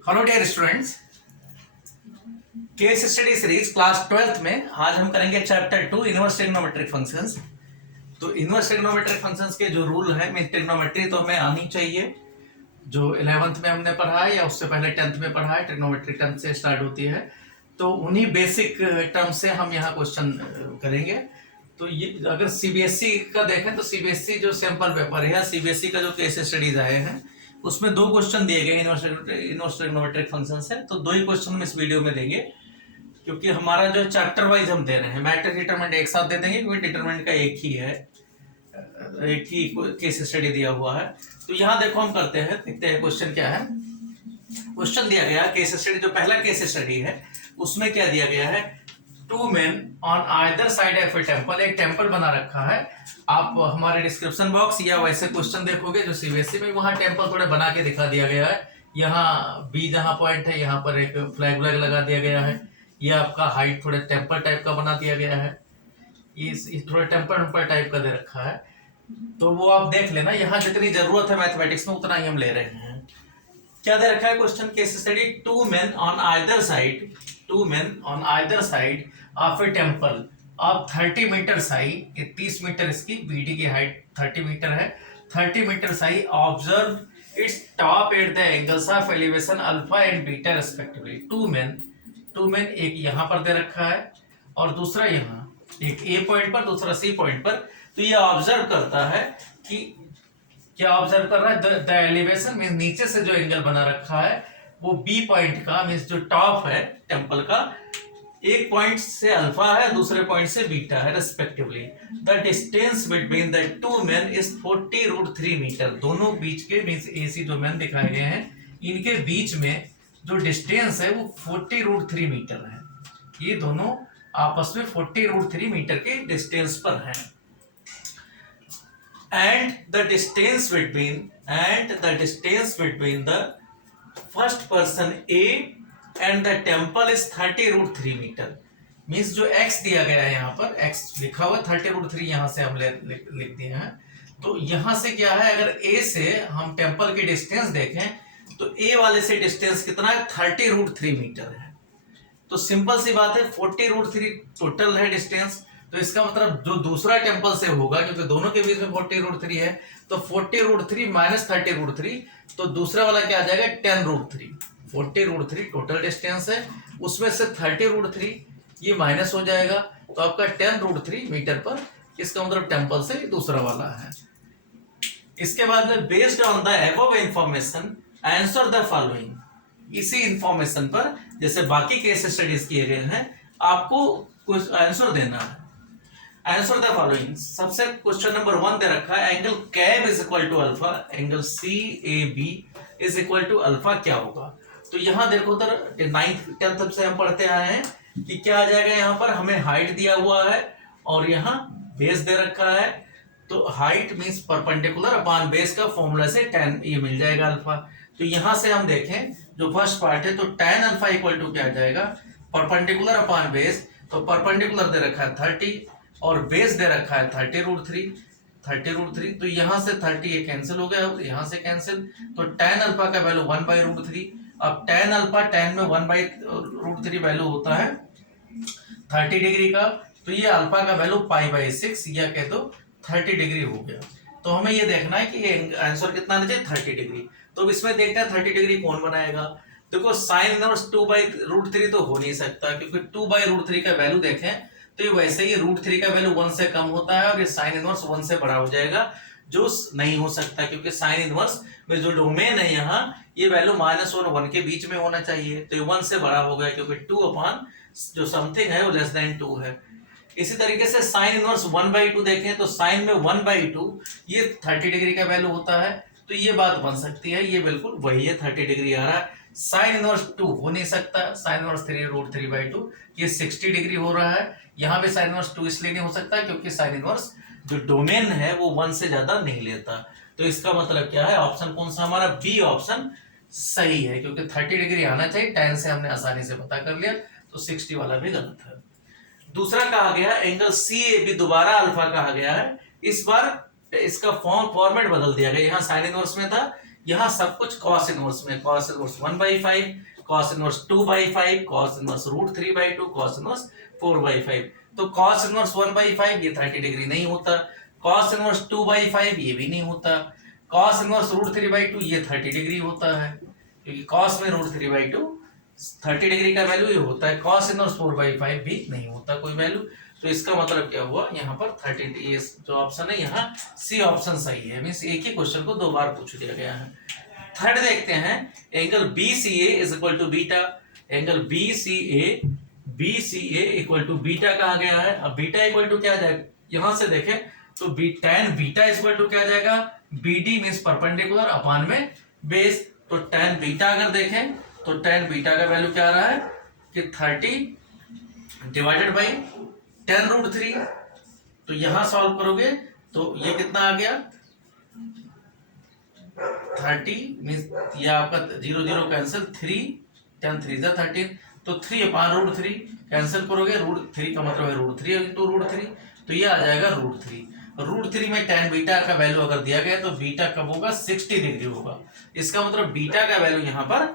Hello dear students, case study series class 12th में आज हम करेंगे चैप्टर 2 इनवर्स ट्रिग्नोमेट्रिक फंक्शंस। तो इनवर्स ट्रिग्नोमेट्रिक फंक्शंस के जो रूल है, मीन ट्रिग्नोमेट्री तो हमें आनी चाहिए, जो 11th में हमने पढ़ा है या उससे पहले 10th में पढ़ा है। ट्रिग्नोमेट्री 10th से स्टार्ट होती है, तो उन्हीं बेसिक टर्म से हम यहाँ क्वेश्चन करेंगे। तो ये अगर सीबीएसई का देखें तो सीबीएसई जो सैंपल पेपर है, सीबीएसई का जो केस स्टडीज आए हैं उसमें 2 क्वेश्चन दिए गए इनवर्स ट्रिग्नोमेट्रिक फंक्शन से। तो 2 ही क्वेश्चन हम इस वीडियो में देंगे, क्योंकि हमारा जो चैप्टर वाइज हम दे रहे हैं, मैटर डिटरमिनेंट एक साथ दे देंगे क्योंकि डिटरमिनेंट का एक ही है, एक ही केस स्टडी दिया हुआ है। तो यहाँ देखो हम करते हैं, देखते हैं क्वेश्चन क्या है। क्वेश्चन दिया गया केस स्टडी, जो पहला केस स्टडी है उसमें क्या दिया गया है, 2 men on either side of a temple. एक टेम्पल बना रखा है, आप हमारे डिस्क्रिप्शन बॉक्स या वैसे क्वेश्चन देखोगे जो सीबीएसई में, वहां टेम्पल थोड़े बना के दिखा दिया गया है। यहाँ बी जहाँ पॉइंट है, यहाँ पर एक फ्लैग व्लैग लगा दिया गया है। ये आपका हाइट थोड़े टेम्पल टाइप का बना दिया गया है, ये थोड़े टेम्पल टाइप का दे रखा है। तो वो आप देख लेना, यहाँ जितनी जरूरत है मैथमेटिक्स में उतना ही हम ले रहे हैं। क्या दे रखा है question, case study 2 men on either side, 2 men on either side of a temple of 30 metre साई, 30 मीटर इसकी बीडी की हाइट 30 मीटर है, 30 मीटर साई observe its top at the angles of elevation alpha and beta respectively. 2 men एक यहाँ पर दे रखा है और दूसरा यहाँ, एक ए पॉइंट पर दूसरा सी पॉइंट पर। तो ये ऑब्जर्व करता है कि क्या ऑब्जर्व कर रहा है, द एलिवेशन मीन नीचे से जो एंगल बना रखा है वो बी पॉइंट का, मीन जो टॉप है टेम्पल का, एक पॉइंट से अल्फा है दूसरे पॉइंट से बीटा है respectively. The distance between the 2 men is 40√3 metre. दोनों बीच के मीन एसी जो मैन दिखाए गए हैं, इनके बीच में जो डिस्टेंस है वो 40√3 मीटर है। ये दोनों आपस में 40√3 मीटर के डिस्टेंस पर हैं। and the distance between the first person A and the temple is 30√3 metre. Means जो x दिया गया है, यहाँ पर x लिखा हुआ 30√3, यहाँ से हम लिख दिए हैं। तो यहाँ से क्या है, अगर A से हम टेम्पल की डिस्टेंस देखें तो A वाले से डिस्टेंस कितना है, 30√3 मीटर है। तो सिंपल सी बात है, 40√3 टोटल है डिस्टेंस। तो इसका मतलब जो दूसरा टेम्पल से होगा, क्योंकि दोनों के बीच में 40√3 है, तो 40√3 माइनस 30√3, तो दूसरा वाला क्या आ जाएगा, 10√3। 40√3 टोटल डिस्टेंस है, उसमें से 30√3 ये माइनस हो जाएगा, तो आपका 10√3 मीटर पर, इसका मतलब टेम्पल से दूसरा वाला है। इसके बाद में based on the above information answer the following. इसी इंफॉर्मेशन पर जैसे बाकी केस स्टडीज किए गए हैं, आपको कुछ आंसर देना है। Answer the following. सबसे क्वेश्चन नंबर 1 दे रखा है, angle cab is equal to alpha, angle C A B is equal to alpha क्या होगा। तो यहाँ देखो तो 9th 10th से हम पढ़ते आए हैं कि क्या आ जाएगा, यहाँ पर हमें हाइट दिया हुआ है और यहाँ बेस दे रखा है। तो height means perpendicular upon base का फॉर्मूला से tan ये मिल जाएगा अल्फा। तो यहाँ से हम देखें जो फर्स्ट पार्ट है, तो tan अल्फा इक्वल टू क्या आ जाएगा, परपेंडिकुलर अपॉन बेस। तो परपेंडिकुलर दे रखा है 30 और बेस दे रखा है 30√3। तो यहाँ से 30 ये कैंसिल हो गया, यहाँ से कैंसिल, तो tan अल्फा का वैल्यू 1/√3। अब tan अल्फा, tan में 1/√3 वैल्यू होता है 30 डिग्री का, तो ये अल्फा का वैल्यू π/6 या कह दो 30 डिग्री हो गया। तो हमें ये देखना है कि ये आंसर कितना आना चाहिए, 30 डिग्री। तो इसमें देखते हैं 30 डिग्री कौन बनाएगा। देखो साइन इनवर्स 2/√3 तो हो नहीं सकता, क्योंकि 2/√3 का वैल्यू देखें तो ये वैसे ही √3 का वैल्यू 1 से कम होता है और ये साइन इनवर्स 1 से बड़ा हो जाएगा, जो नहीं हो सकता, क्योंकि साइन इनवर्स में जो डोमेन है यहाँ, ये वैल्यू -1 और 1 के बीच में होना चाहिए। तो ये 1 से बड़ा हो गया, क्योंकि 2 अपॉन जो समथिंग है वो लेस देन 2 है। इसी तरीके से साइन इनवर्स 1/2 देखें तो साइन में 1/2 ये 30 डिग्री का वैल्यू होता है। तो ये बात बन सकती है, ये बिल्कुल वही है, 30 डिग्री आ रहा है। साइन इनवर्स 2 हो नहीं सकता, साइन इनवर्स 3√3/2 ये 60 डिग्री हो रहा है। यहाँ पे साइन इनवर्स 2 इसलिए नहीं हो सकता क्योंकि साइन इनवर्स जो डोमेन है वो 1 से ज्यादा नहीं लेता। तो इसका मतलब क्या है, ऑप्शन कौन सा हमारा, बी ऑप्शन सही है, क्योंकि 30 डिग्री आना चाहिए। tan से हमने आसानी से पता कर लिया, तो 60 वाला भी गलत है। दूसरा कहा गया एंगल सी ए बी, दोबारा अल्फा कहा गया है। इस बार इसका फॉर्मेट बदल दिया गया। यहाँ साइन इनवर्स में था, यहाँ सब कुछ कॉस इनवर्स में, cos inverse 1/5, cos inverse 2/5, cos inverse √3/2, cos inverse 4/5। तो कॉस इनवर्स 1/5 ये 30 डिग्री नहीं होता, कॉस इनवर्स 2/5 ये भी नहीं होता, कॉस इनवर्स √3/2 ये 30 डिग्री होता है, क्योंकि कॉस में √3/2 30 डिग्री का वैल्यू ये होता है। कॉस इनवर्स 4/5 भी नहीं होता कोई वैल्यू। तो इसका मतलब क्या हुआ, यहाँ पर 30, ये जो ऑप्शन है यहाँ सी ऑप्शन सही है, मीन्स एक ही क्वेश्चन को दो बार पूछ दिया गया है। थर्ड देखते हैं, angle BCA is equal to beta. Angle BCA equal to beta कहा गया है। अब बीटा इक्वल टू क्या आ जाएगा, यहां से देखें तो tan बीटा इक्वल टू क्या आ जाएगा, BD मीन्स परपेंडिकुलर अपान में बेस। तो tan बीटा अगर देखें तो tan बीटा का वैल्यू क्या आ रहा है कि 30 डिवाइडेड बाई tan√3। तो यहां सॉल्व करोगे तो ये कितना आ गया 30 मीन्स ये आपका 0 0 कैंसिल, 3 tan 3 जा 13, तो 3/√3 कैंसिल करोगे, √3 का मतलब है √3 इंटू √3, तो ये आ जाएगा √3। √3 में tan बीटा का वैल्यू अगर दिया गया तो बीटा कब होगा 60 डिग्री होगा। इसका मतलब बीटा का वैल्यू यहाँ पर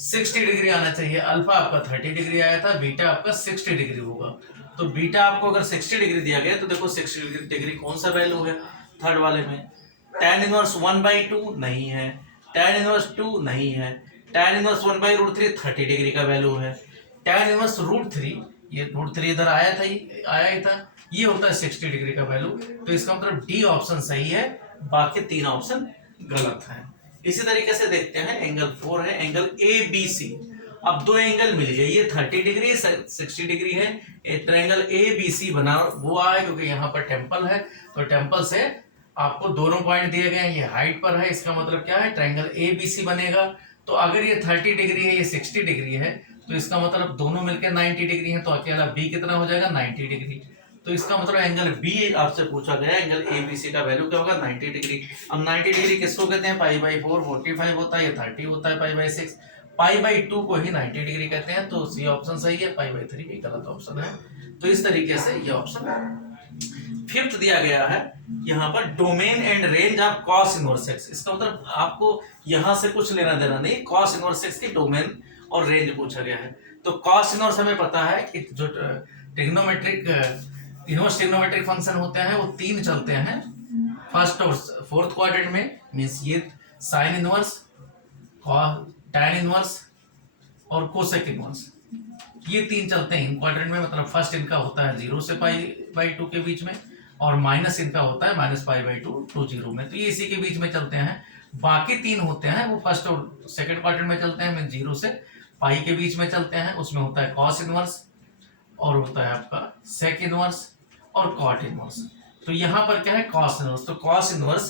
60 डिग्री आना चाहिए। अल्फा आपका 30 डिग्री आया था, बीटा आपका 60 डिग्री होगा। तो बीटा आपको अगर 60 डिग्री दिया गया तो देखो 60 डिग्री कौन सा वैल्यू है थर्ड वाले में। tan इनवर्स 1/2 नहीं है, tan इनवर्स 2 नहीं है, tan इनवर्स 1/√3 30 डिग्री का वैल्यू है, tan इनवर्स √3 ये √3 इधर आया ही था, ये होता है 60 डिग्री का वैल्यू। तो इसका मतलब डी ऑप्शन सही है, बाकी तीन ऑप्शन गलत है। इसी तरीके से देखते हैं एंगल 4 है, एंगल ABC। अब दो एंगल मिल गए, ये 30 डिग्री 60 डिग्री है, ट्रायंगल ABC बना हुआ है क्योंकि यहाँ पर टेम्पल है, तो टेम्पल से आपको दोनों पॉइंट दिए गए हैं, ये हाइट पर है, इसका मतलब क्या है ट्रायंगल ABC बनेगा। तो अगर ये 30 डिग्री है, ये 60 डिग्री है, तो इसका मतलब दोनों मिलकर 90 डिग्री है, तो अकेला B कितना हो जाएगा 90 डिग्री। तो इसका मतलब एंगल B आपसे पूछा गया, एंगल ABC का वैल्यू क्या होगा 90 डिग्री। अब 90 डिग्री किसको कहते हैं, π/4 45 होता है, ये 30 होता है, π/6 π/2 को ही 90 डिग्री कहते हैं। तो सी ऑप्शन सही है, π/3 भी गलत ऑप्शन है। तो इस तरीके से ये ऑप्शन। फिफ्थ दिया गया है यहाँ पर, domain and range of cos inverse x। इसका मतलब आपको यहाँ से कुछ लेना देना नहीं, कॉस इनवर्स x की डोमेन और रेंज पूछा गया है। तो कॉस इनवर्स हमें पता है कि जो ट्रिग्नोमेट्रिक इनवर्स ट्रिग्नोमेट्रिक फंक्शन होते हैं वो तीन चलते हैं फर्स्ट और फोर्थ क्वाड्रेंट में, मींस ये साइन इनवर्स, टैन इनवर्स और कोसेक इनवर्स, ये तीन चलते हैं इन क्वाड्रेंट में। मतलब फर्स्ट इनका होता है 0 से π/2 के बीच में, और माइनस इनका होता है -π/2 to 0 में, तो ये इसी के बीच में चलते हैं। बाकी तीन होते हैं वो फर्स्ट और सेकंड क्वाड्रेंट में चलते हैं, मीन 0 से पाई के बीच में चलते हैं। उसमें होता है कॉस इनवर्स और होता है आपका सेक इनवर्स और कॉट इनवर्स। तो यहाँ पर क्या है कॉस इनवर्स। तो कॉस इनवर्स,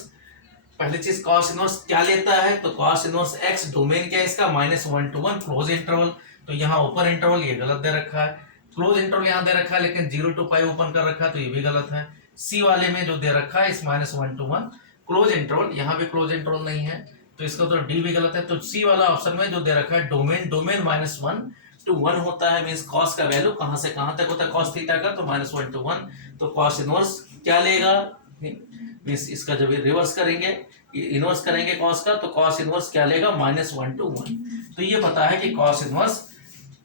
पहली चीज कॉस इनवर्स क्या लेता है, तो कॉस इनवर्स x, डोमेन क्या है इसका -1 to 1 क्लोज इंटरवल। तो यहाँ ओपन इंटरवल ये गलत दे रखा है, क्लोज इंटरवल यहाँ दे रखा है लेकिन 0 to π ओपन कर रखा है, तो ये भी गलत है। सी वाले में जो दे रखा है इस -1 to 1 क्लोज इंटरवल, यहाँ भी क्लोज इंटरवल नहीं है, तो इसका तो डी भी गलत है। तो सी वाला ऑप्शन में जो दे रखा है डोमेन -1 to 1 होता है, मींस कॉस का वैल्यू कहां से कहां तक होता है कॉस थीटा का, तो -1 to 1। तो कॉस इनवर्स क्या लेगा, मींस इसका जब रिवर्स करेंगे इनवर्स करेंगे कॉस का, तो कॉस इनवर्स क्या लेगा -1 to 1। तो ये पता है कि कॉस इनवर्स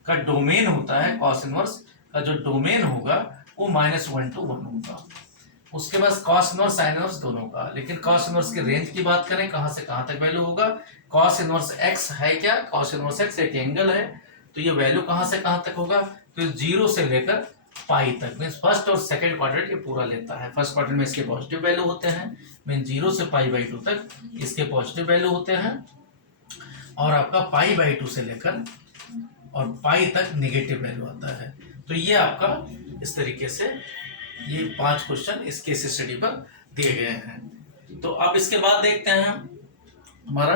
का डोमेन होता है, कॉस इनवर्स का जो डोमेन होगा वो -1 to 1 होगा। उसके बाद कॉस इनवर्स साइन इनवर्स दोनों का। लेकिन कॉस इनवर्स की रेंज की बात करें कहां से कहां तक वैल्यू होगा, कॉस इनवर्स x है क्या, कॉस इनवर्स x एक एंगल है, तो ये वैल्यू कहां से कहां तक होगा, तो 0 से लेकर पाई तक, मीन फर्स्ट और सेकंड क्वाड्रेंट ये पूरा लेता है। फर्स्ट क्वाड्रेंट में इसके पॉजिटिव वैल्यू होते हैं, मीन 0 से π/2 तक इसके पॉजिटिव वैल्यू होते हैं, और आपका π/2 से लेकर और पाई तक नेगेटिव वैल्यू आता है। तो ये आपका इस तरीके से ये 5 क्वेश्चन इस केस स्टडी पर दिए गए हैं। तो अब इसके बाद देखते हैं हमारा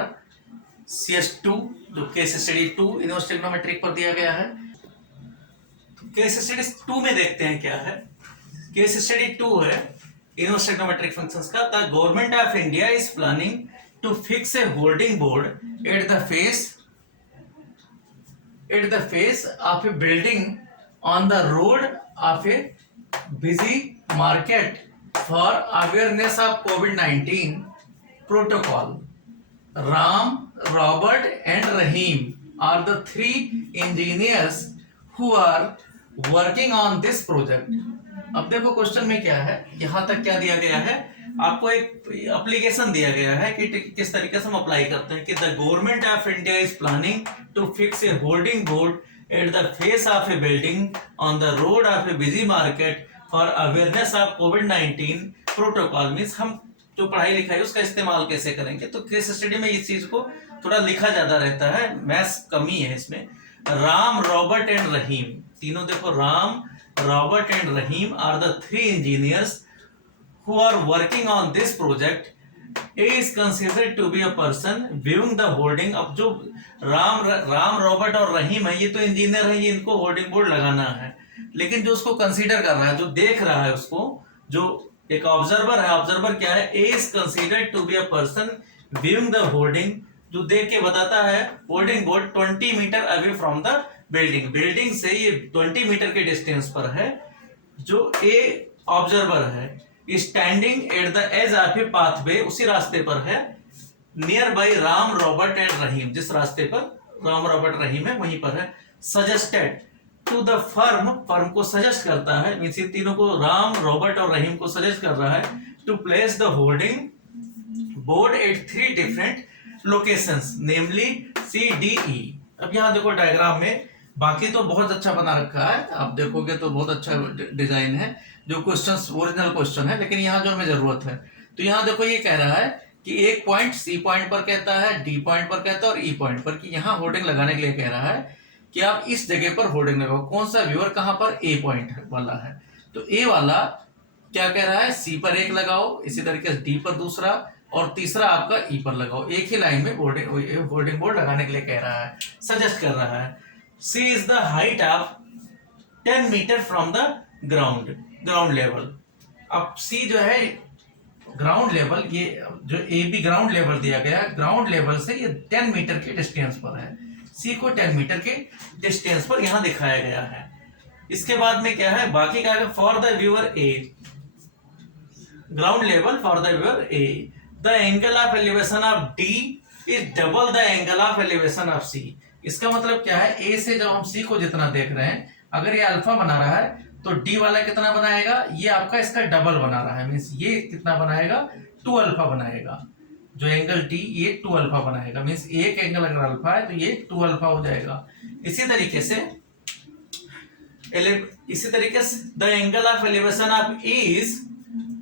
CS2 जो केस स्टडी 2 इनवर्स ट्रिग्नोमेट्रिक पर दिया गया है। तो केस स्टडी 2 में देखते हैं क्या है। केस स्टडी 2 है इनवर्स ट्रिग्नोमेट्रिक फंक्शंस का। The government of India is planning to fix a holding board at the face of a building on the road of a busy market for awareness of COVID-19 protocol. Ram, Robert and Rahim are the 3 engineers who are working on this project. अब देखो question में क्या है, यहां तक क्या दिया गया है, आपको एक एप्लीकेशन दिया गया है कि किस तरीके से हम अप्लाई करते हैं कि the government of India is planning to fix a holding board at the face of a building on the road of a busy market for awareness of कोविड-19 प्रोटोकॉल। मीन्स हम जो पढ़ाई लिखाई उसका इस्तेमाल कैसे करेंगे, तो केस स्टडी में इस चीज को थोड़ा लिखा ज्यादा रहता है, मैथ्स कमी है इसमें। राम, रॉबर्ट एंड रहीम, तीनों देखो, Ram, Robert and Rahim are the 3 engineers who are working on this project. A is considered to be a person viewing the holding। अब जो राम, रॉबर्ट और रहीम है, ये तो इंजीनियर है, ये इनको होल्डिंग बोर्ड लगाना है, लेकिन जो उसको कंसीडर कर रहा है, जो देख रहा है उसको, जो एक ऑब्जर्वर है, ऑब्जर्वर क्या है, A is considered to be a person viewing the hoarding, जो देख के बताता है hoarding board 20 metre away from the building, building से ये 20 मीटर के डिस्टेंस पर है। जो ए ऑब्जर्वर है standing at the edge of a pathway, उसी रास्ते पर है, near by Ram, Robert and Rahim, जिस रास्ते पर राम, रॉबर्ट, रहीम है वहीं पर है। Suggested to the firm, firm को सजेस्ट करता है, मींस ये तीनों को, राम, रॉबर्ट और रहीम को सजेस्ट कर रहा है to place the holding board at 3 different locations namely C D E. अब यहाँ देखो डायग्राम में, बाकी तो बहुत अच्छा बना रखा है, आप देखोगे तो बहुत अच्छा डिजाइन है, जो क्वेश्चंस ओरिजिनल क्वेश्चन है, लेकिन यहाँ जो हमें जरूरत है, तो यहाँ देखो ये कह रहा है कि एक पॉइंट सी पॉइंट पर कहता है, डी पॉइंट पर कहता है और ई पॉइंट पर, कि यहाँ होल्डिंग लगाने के लिए कह रहा है कि आप इस जगह पर होल्डिंग लगाओ। कौन सा व्यूअर कहाँ पर, ए पॉइंट वाला है, तो ए वाला क्या कह रहा है, सी पर एक लगाओ, इसी तरीके से डी पर दूसरा, और तीसरा आपका ई पर लगाओ, एक ही लाइन में होल्डिंग बोर्ड लगाने के लिए कह रहा है, सजेस्ट कर रहा है। C is the height of 10 metre from the ground level. अब C जो है ग्राउंड लेवल, ये जो ए बी ग्राउंड लेवल दिया गया है, ग्राउंड लेवल से ये 10 मीटर के डिस्टेंस पर है, C को 10 मीटर के डिस्टेंस पर यहाँ दिखाया गया है। इसके बाद में क्या है, बाकी क्या है, for the viewer A, ground level for the viewer A, the angle of elevation of D is double the angle of elevation of C. इसका मतलब क्या है, ए से जब हम सी को जितना देख रहे हैं, अगर ये अल्फा बना रहा है तो डी वाला कितना बनाएगा, ये आपका इसका डबल बना रहा है, मींस ये कितना बनाएगा, 2 अल्फा बनाएगा, जो एंगल डी ये 2 अल्फा बनाएगा, मींस एक एंगल अगर अल्फा है तो ये 2 अल्फा हो जाएगा। इसी तरीके से the angle of elevation of E is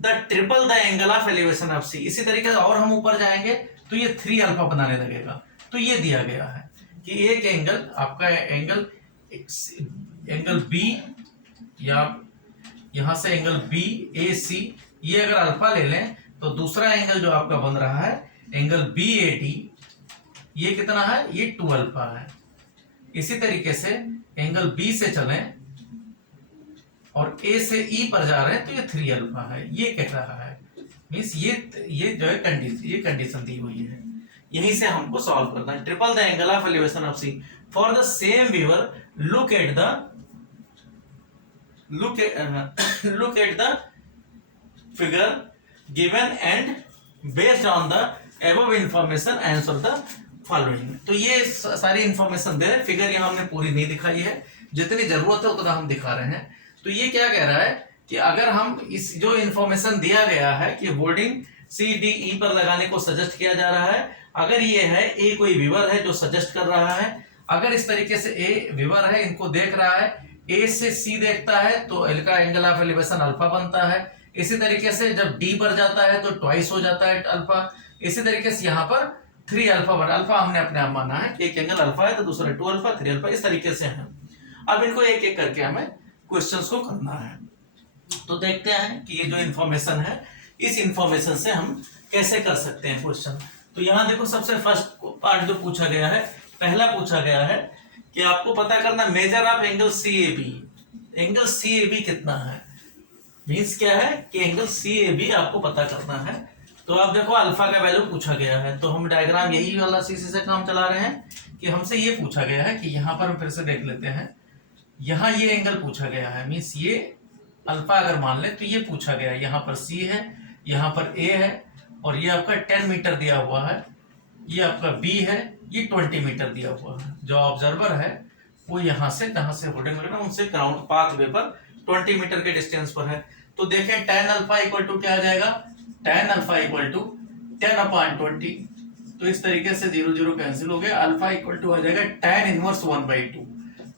the triple the angle of elevation of C. इसी तरीके से और हम ऊपर जाएंगे तो ये 3 अल्फा बनाने लगेगा। तो ये दिया गया है कि एक एंगल आपका एंगल बी, या यहां से एंगल बी ए सी, ये अगर अल्फा ले लें तो दूसरा एंगल जो आपका बन रहा है एंगल बी ए डी, ये कितना है, ये 2 अल्फा है। इसी तरीके से एंगल बी से चलें और ए से ई पर जा रहे हैं तो ये 3 अल्फा है, ये कह रहा है, मींस ये जो है कंडीशन दी हुई है, यहीं से हमको सॉल्व करना है। Triple the angle of elevation of C for the same viewer, look at the figure given and based on the above information answer the following. तो ये सारी इंफॉर्मेशन दे, फिगर यहाँ हमने पूरी नहीं दिखाई है, जितनी जरूरत है उतना हम दिखा रहे हैं। तो ये क्या कह रहा है कि अगर हम इस जो इंफॉर्मेशन दिया गया है कि होल्डिंग सी डी ई पर लगाने को सजेस्ट किया जा रहा है, अगर ये है ए कोई व्यूअर है जो सजेस्ट कर रहा है, अगर इस तरीके से ए व्यूअर है, इनको देख रहा है, ए से सी देखता है तो एल का एंगल ऑफ एलिवेशन अल्फा बनता है। इसी तरीके से जब डी पर जाता है तो ट्वाइस हो जाता है अल्फा। इसी तरीके से यहाँ पर 3 अल्फा बना, अल्फा हमने अपने आप माना है कि एक एंगल अल्फा है तो दूसरा 2 अल्फा 3 अल्फा, इस तरीके से है। अब इनको एक एक करके हमें क्वेश्चंस को करना है। तो देखते हैं कि ये जो इंफॉर्मेशन है, इस इंफॉर्मेशन से हम कैसे कर सकते हैं क्वेश्चन। तो यहाँ देखो, सबसे फर्स्ट पार्ट जो पूछा गया है, पहला पूछा गया है कि आपको पता करना measure of angle C A B. Angle C A B कितना है, मीन्स क्या है कि एंगल सी ए बी आपको पता करना है। तो आप देखो अल्फा का वैल्यू पूछा गया है, तो हम डायग्राम यही वाला सीसी से काम चला रहे हैं कि हमसे ये पूछा गया है कि यहाँ पर हम फिर से देख लेते हैं, यहाँ ये एंगल पूछा गया है, मीन्स ये अल्फा अगर मान ले तो ये पूछा गया है, यहाँ पर सी है, यहाँ पर ए है, और ये आपका 10 मीटर दिया हुआ है, ये आपका बी है, ये 20 मीटर दिया हुआ है। जो ऑब्जर्वर है वो यहाँ से जहाँ से होल्डिंग लगना उनसे ग्राउंड पाथवे पर 20 मीटर के डिस्टेंस पर है। तो देखें tan अल्फा इक्वल टू क्या आ जाएगा, tan अल्फा इक्वल टू 10/20। तो इस तरीके से 0 0 कैंसिल हो गया, अल्फा इक्वल टू आ जाएगा tan इनवर्स 1/2।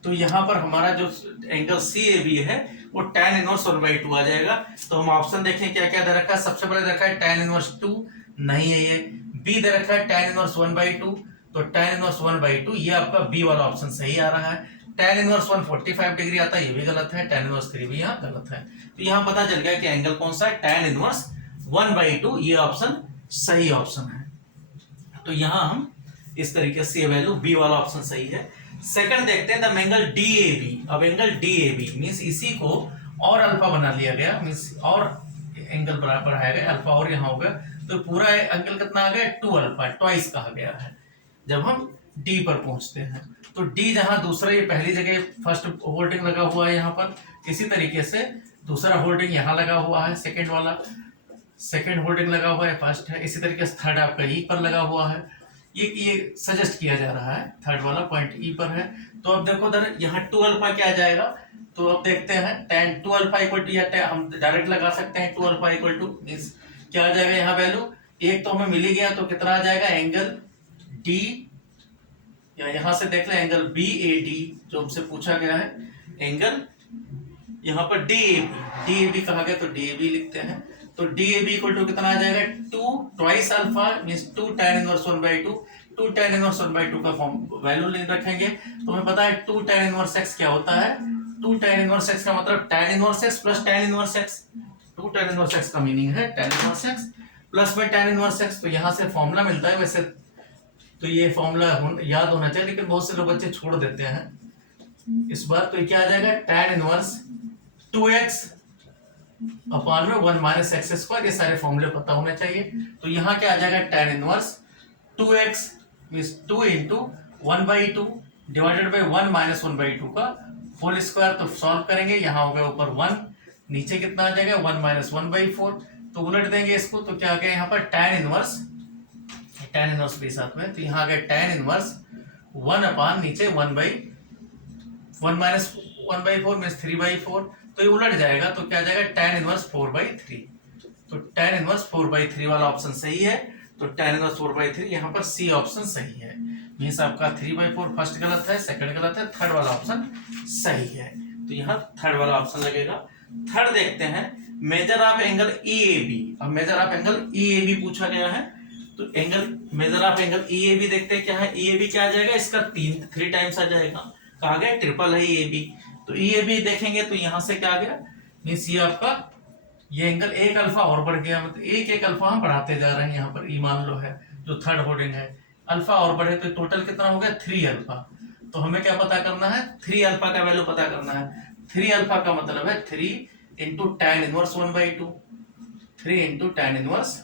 तो यहाँ पर हमारा जो एंगल CAB है वो tan इनवर्स 1/2 आ जाएगा। तो हम ऑप्शन देखें क्या क्या दे रखा है। सबसे पहले दे रखा है tan इनवर्स 2, नहीं है ये। बी दे रखा है tan इनवर्स 1/2, तो tan इनवर्स 1/2 ये आपका बी वाला ऑप्शन सही आ रहा है। tan इनवर्स 145 डिग्री आता है, ये भी गलत है। tan इनवर्स 3 भी यहाँ गलत है। तो यहाँ पता चल गया कि एंगल कौन सा है, tan इनवर्स 1/2 ये ऑप्शन सही ऑप्शन है। तो यहाँ हम इस तरीके से ये वैल्यू बी वाला ऑप्शन सही है। सेकंड देखते हैं द एंगल DAB। अब एंगल DAB मींस इसी को और अल्फा बना लिया गया, मींस और एंगल बराबर है गया, अल्फा और यहाँ हो गया, तो पूरा एंगल कितना आ गया 2 अल्फा, ट्वाइस कहा गया है जब हम डी पर पहुंचते हैं। तो डी जहां दूसरा, ये पहली जगह फर्स्ट होल्डिंग लगा हुआ है यहाँ पर, इसी तरीके से दूसरा होल्डिंग यहाँ लगा हुआ है, सेकंड वाला सेकंड होल्डिंग लगा हुआ है, फर्स्ट है, इसी तरीके से थर्ड आपका ई पर लगा हुआ है। ये सजेस्ट किया जा रहा है, थर्ड वाला पॉइंट ई पर है। तो अब देखो उधर यहाँ 2 अल्फा क्या आ जाएगा, तो अब देखते हैं tan 2 अल्फा इक्वल टू, या हम डायरेक्ट लगा सकते हैं 2 अल्फा इक्वल टू मींस क्या आ जाएगा यहाँ वैल्यू, एक तो हमें मिल ही गया, तो कितना आ जाएगा एंगल डी, या यहाँ से देख लें एंगल BAD जो हमसे पूछा गया है, एंगल यहाँ पर DAB कहा गया, तो DAB लिखते हैं। तो DAB इक्वल टू कितना आ जाएगा 2 twice alpha means 2 tan inverse 1/2, 2 tan inverse 1/2 का फॉर्म वैल्यू ले रखेंगे। तो हमें पता है 2 tan इनवर्स x क्या होता है, 2 tan इनवर्स x का मतलब tan inverse x plus tan inverse x। 2 tan inverse x का मीनिंग है tan इनवर्स x प्लस में tan इनवर्स x। तो यहाँ से फॉर्मूला मिलता है, वैसे तो ये फॉर्मूला याद होना चाहिए, लेकिन बहुत से लोग बच्चे छोड़ देते हैं इस बार। तो ये क्या आ जाएगा tan इनवर्स 2x अपॉन में 1 माइनस एक्स स्क्वायर, ये सारे फॉर्मूले पता होने चाहिए। तो यहाँ क्या आ जाएगा tan inverse 2x means 2 into 1/2 divided by 1 minus 1/2 का होल स्क्वायर। तो सॉल्व करेंगे, यहाँ हो गया ऊपर 1, नीचे कितना आ जाएगा 1 माइनस 1/4। तो उलट देंगे इसको, तो क्या आ गया यहाँ पर tan इनवर्स भी साथ में, तो यहाँ आ गया tan इनवर्स 1 अपॉन नीचे 1 माइनस 1/4 मींस 3/4। तो ये उलट जाएगा, तो क्या जाएगा tan इनवर्स 4/3। तो tan इनवर्स 4/3 वाला ऑप्शन सही है। तो tan इनवर्स 4/3 यहाँ पर सी ऑप्शन सही है। मींस आपका 3/4 फर्स्ट गलत है, सेकंड गलत है, थर्ड वाला ऑप्शन सही है। तो यहाँ थर्ड वाला ऑप्शन लगेगा। थर्ड देखते हैं मेजर ऑफ एंगल EAB। अब मेजर ऑफ एंगल EAB पूछा गया है, तो मेजर ऑफ एंगल EAB देखते हैं क्या है। EAB क्या आ जाएगा, इसका 3 टाइम्स आ जाएगा, कहा गया ट्रिपल है EAB। तो EAB देखेंगे तो यहाँ से क्या आ गया, मींस ये आपका ये एंगल 1 अल्फा और बढ़ गया, मतलब 1 अल्फा हम बढ़ाते जा रहे हैं। यहाँ पर ई मान लो है जो थर्ड होल्डिंग है, अल्फा और बढ़े तो टोटल कितना हो गया 3 अल्फा। तो हमें क्या पता करना है, 3 अल्फा का वैल्यू पता करना है। 3 अल्फा का मतलब है 3 into tan inverse 1/2, 3 into tan inverse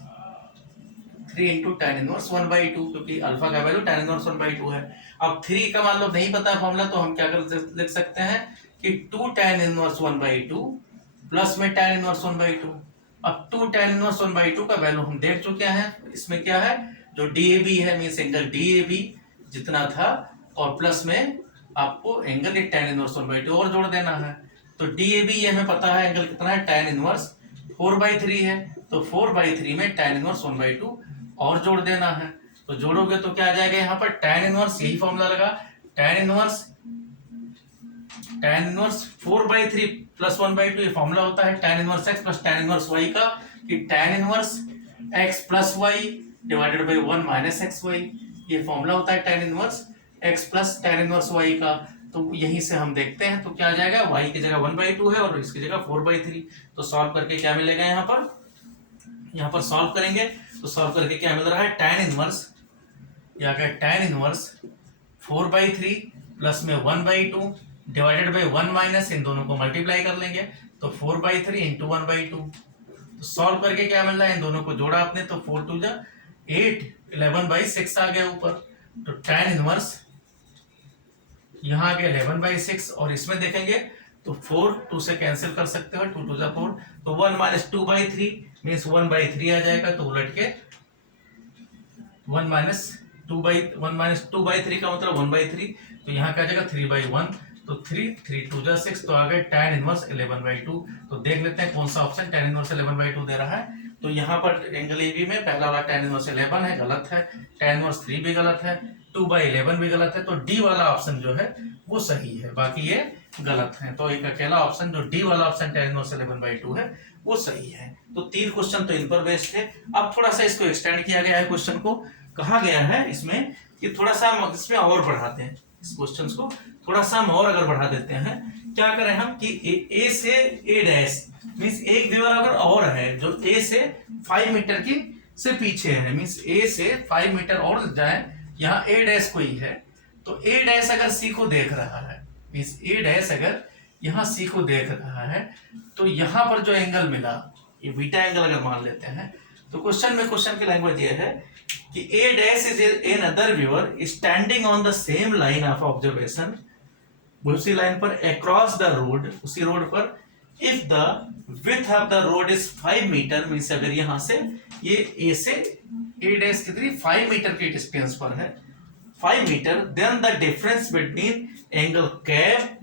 1/2, क्योंकि अल्फा का वैल्यू tan इनवर्स 1/2 है। अब 3 का मतलब नहीं पता फॉर्मूला, तो हम क्या कर लिख सकते हैं कि 2 tan इनवर्स 1/2 प्लस में tan इनवर्स 1/2। अब 2 tan इनवर्स 1/2 का वैल्यू हम देख चुके हैं, इसमें क्या है जो DAB है मींस एंगल DAB जितना था, और प्लस में आपको एंगल एक tan इनवर्स 1/2 और जोड़ देना है। तो DAB ये हमें पता है एंगल कितना है, tan इनवर्स 4/3 है, तो 4/3 में tan इनवर्स 1/2 और जोड़ देना है। तो जोड़ोगे तो क्या आ जाएगा यहाँ पर tan इनवर्स, यही फॉर्मूला लगा, tan इनवर्स 4/3 प्लस 1/2, ये फॉर्मूला होता है tan inverse x plus tan inverse y का, कि tan inverse x plus y divided by 1 minus xy, ये फॉर्मूला होता है tan inverse x plus tan inverse y का। तो यहीं से हम देखते हैं, तो क्या आ जाएगा y की जगह 1/2 है और इसकी जगह 4/3। तो सॉल्व करके क्या मिलेगा, यहाँ पर सॉल्व करेंगे तो सॉल्व करके क्या मिल रहा है, tan इनवर्स या क्या tan इनवर्स 4/3 प्लस में 1/2 डिवाइडेड बाई 1 माइनस, इन दोनों को मल्टीप्लाई कर लेंगे तो 4/3 इंटू 1/2। तो सॉल्व करके क्या मिल रहा है, इन दोनों को जोड़ा आपने तो 4 2 जा 8, 11/6 आ गया ऊपर। तो tan इनवर्स यहाँ आ गया 11/6, और इसमें देखेंगे तो 4 2 से कैंसिल कर सकते हो, 2 2 जा 4, तो 1 माइनस 2/3 मीन्स 1/3 आ जाएगा। तो उलट के 1 माइनस 2/3 का मतलब 1/3, तो यहाँ क्या आ जाएगा 3/1, तो 3 2 जा 6, तो आ गए tan इनवर्स 11/2। तो देख लेते हैं कौन सा ऑप्शन tan इनवर्स 11/2 दे रहा है। तो यहाँ पर एंगल ए बी में पहला वाला tan इनवर्स 11 है, गलत है। tan इनवर्स 3 भी गलत है, 2/11 भी गलत है। तो डी वाला ऑप्शन जो है वो सही है, बाकी ये गलत है। तो एक अकेला ऑप्शन जो डी वाला ऑप्शन tan इनवर्स 11/2 है वो सही है। तो 3 क्वेश्चन तो इन पर बेस्ड थे। अब थोड़ा सा इसको एक्सटेंड किया गया है, क्वेश्चन को कहा गया है इसमें कि थोड़ा सा हम इसमें और बढ़ाते हैं, इस क्वेश्चन को थोड़ा सा हम और अगर बढ़ा देते हैं, क्या करें हम कि ए से ए डैश मीन्स एक दीवार अगर और है जो ए से 5 मीटर की से पीछे है, मीन्स ए से 5 मीटर और जाए, यहाँ ए डैश कोई है, तो ए डैश अगर सी को देख रहा है, मीन्स ए डैश अगर यहाँ सी को देख रहा है, तो यहाँ पर जो एंगल मिला ये बीटा एंगल अगर मान लेते हैं, तो क्वेश्चन की लैंग्वेज ये है कि A dash is another viewer standing on the same line of observation, उसी लाइन पर अक्रॉस द रोड, उसी रोड पर, if the width of the road is 5 metre, means अगर यहाँ से ये ए से ए डैश कितनी 5 मीटर के डिस्टेंस पर है, 5 metre, then the difference between angle cap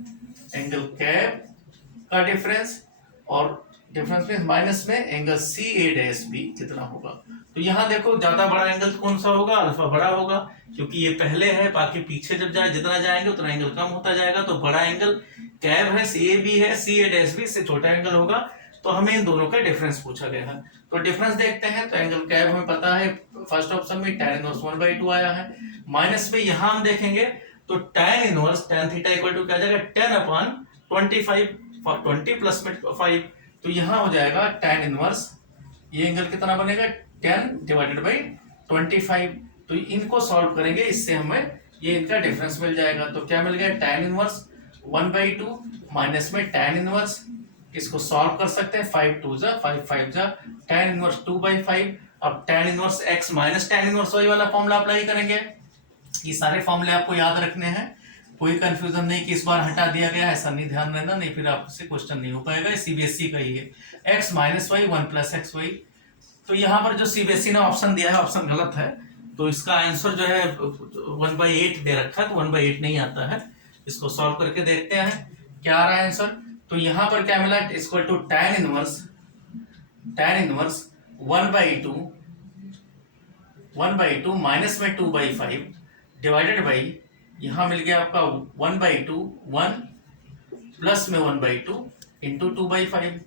का डिफरेंस और डिफरेंस में माइनस में angle C A dash B कितना होगा। तो यहाँ देखो ज्यादा बड़ा एंगल कौन सा होगा, अल्फा बड़ा होगा, क्योंकि ये पहले है, बाकी पीछे जब जाए जितना जाएंगे उतना एंगल कम होता जाएगा। तो बड़ा एंगल कैब है, सी ए बी है, सी ए डैश बी से छोटा एंगल होगा। तो हमें इन दोनों का डिफरेंस पूछा गया है, तो डिफरेंस देखते हैं। तो एंगल कैब हमें पता है, फर्स्ट ऑप्शन में tan इनवर्स 1/2 आया है, माइनस में यहाँ हम देखेंगे तो tan inverse tan theta equal to क्या आ जाएगा 10/25 फॉर 20 प्लस में 5, तो यहाँ हो जाएगा tan इनवर्स, ये एंगल कितना बनेगा 10/25। तो इनको सॉल्व करेंगे, इससे हमें ये इनका डिफरेंस मिल जाएगा। तो क्या मिल गया tan इनवर्स 1/2 माइनस में tan इनवर्स, इसको सॉल्व कर सकते हैं, 5 2 जा 5 5 जा tan इनवर्स 2/5। अब tan inverse x minus tan inverse y वाला फॉर्मूला अप्लाई करेंगे। ये सारे फॉर्मूले आपको याद रखने हैं, कोई कंफ्यूजन नहीं कि इस बार हटा दिया गया, ऐसा नहीं ध्यान रहना, नहीं फिर आपसे क्वेश्चन नहीं हो पाएगा। सीबीएसई का ही है, x minus y 1 plus x y. तो यहाँ पर जो सीबीएसई ने ऑप्शन दिया है ऑप्शन गलत है, तो इसका आंसर जो है 1/8 दे रखा है, तो 1/8 नहीं आता है। इसको सॉल्व करके देखते हैं क्या आ रहा है आंसर। तो यहाँ पर क्या मिला, equal to tan inverse 1/2 minus में 2/5 डिवाइडेड बाई, यहाँ मिल गया आपका 1/2 1 प्लस में 1/2 इंटू 2/5।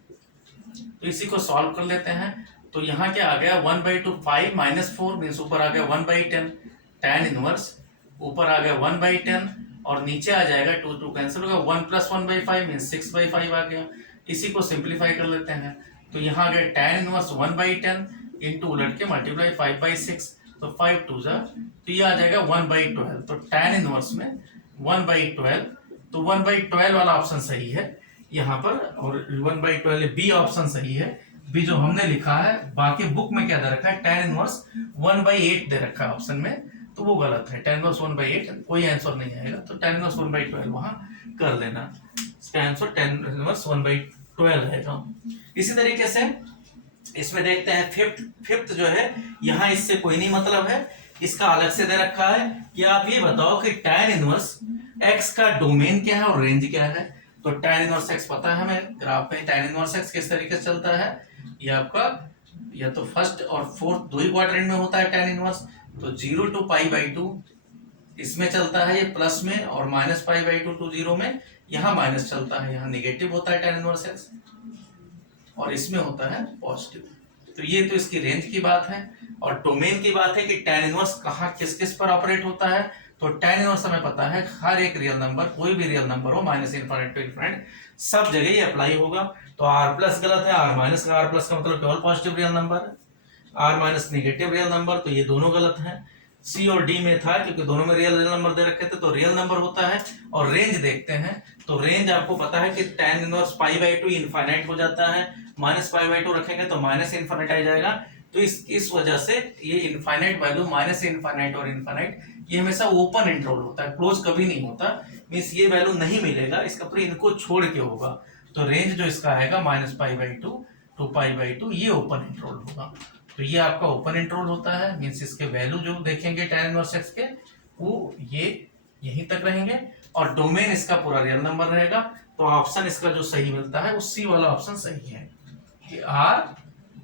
तो इसी को सॉल्व कर लेते हैं। तो यहाँ क्या आ गया 1/2 5 माइनस 4 मीन्स ऊपर आ गया 1/10, tan इनवर्स ऊपर आ गया 1/10 और नीचे आ जाएगा 2 2 कैंसिल होगा, 1 प्लस 1/5 मीन्स 6/5 आ गया। इसी को सिंप्लीफाई कर लेते हैं। तो यहाँ आ गया tan इनवर्स 1/10 इंटू उलट के मल्टीप्लाई 5/6, तो 5 2 जा, तो ये आ जाएगा 1/12। तो tan इनवर्स में 1/12, तो 1/12 वाला ऑप्शन सही है यहाँ पर, और 1/12 बी ऑप्शन सही है, बी जो हमने लिखा है। बाकी बुक में क्या दे रखा है tan इनवर्स 1/8 दे रखा है ऑप्शन में, तो वो गलत है। tan इनवर्स 1/8 कोई आंसर नहीं आएगा, तो tan इनवर्स 1/12 वहां कर लेना, इसका आंसर tan इनवर्स 1/12 है। इसी तरीके से इसमें देखते हैं फिफ्थ जो है, यहाँ इससे कोई नहीं मतलब है, इसका अलग से दे रखा है कि आप ये बताओ कि tan इनवर्स x का डोमेन क्या है और रेंज क्या है। तो tan इनवर्स x पता है हमें, ग्राफ में tan इनवर्स x किस तरीके से चलता है, ये आपका या तो फर्स्ट और फोर्थ दो ही क्वाड्रेंट में होता है tan इनवर्स। तो 0 to π/2 इसमें चलता है, ये प्लस में, और माइनस π/2 to 0 में, यहाँ माइनस चलता है, यहाँ नेगेटिव होता है tan इनवर्स x, और इसमें होता है पॉजिटिव। तो ये तो इसकी रेंज की बात है। और डोमेन की बात है कि tan इनवर्स कहाँ किस किस पर ऑपरेट होता है। तो tan इनवर्स हमें पता है हर एक रियल नंबर, कोई भी रियल नंबर हो माइनस इनफाइनाइट टू इनफाइनाइट, सब जगह ये अप्लाई होगा। तो r प्लस गलत है, r माइनस का, r प्लस का मतलब केवल पॉजिटिव रियल नंबर है, r minus negative real number, तो ये दोनों गलत हैं। सी और डी में था क्योंकि दोनों में रियल नंबर दे रखे थे, तो रियल नंबर होता है। और रेंज देखते हैं, तो रेंज आपको पता है कि tan इनवर्स π/2 इनफाइनाइट हो जाता है, माइनस π/2 रखेंगे तो माइनस इनफाइनाइट आ जाएगा। तो इस वजह से ये इनफाइनाइट वैल्यू माइनस इनफाइनाइट और इनफाइनाइट ये हमेशा ओपन इंटरवल होता है, क्लोज कभी नहीं होता, मींस ये वैल्यू नहीं मिलेगा, इसका पूरा इनको छोड़ के होगा। तो रेंज जो इसका आएगा -π/2 to π/2, ये ओपन इंटरवल होगा। तो ये आपका ओपन इंटरवल होता है, मीन्स इसके वैल्यू जो देखेंगे tan इनवर्स x के वो ये यहीं तक रहेंगे, और डोमेन इसका पूरा रियल नंबर रहेगा। तो ऑप्शन इसका जो सही मिलता है वो सी वाला ऑप्शन सही है कि r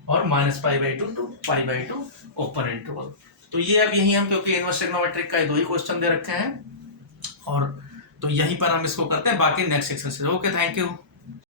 और -π/2 टू π/2 ओपन इंटरवल। तो ये अब यही हम, क्योंकि इनवर्स ट्रिग्नोमेट्रिक का 2 ही क्वेश्चन दे रखे हैं, और तो यहीं पर हम इसको करते हैं, बाकी नेक्स्ट सेक्शन से। Okay, thank you.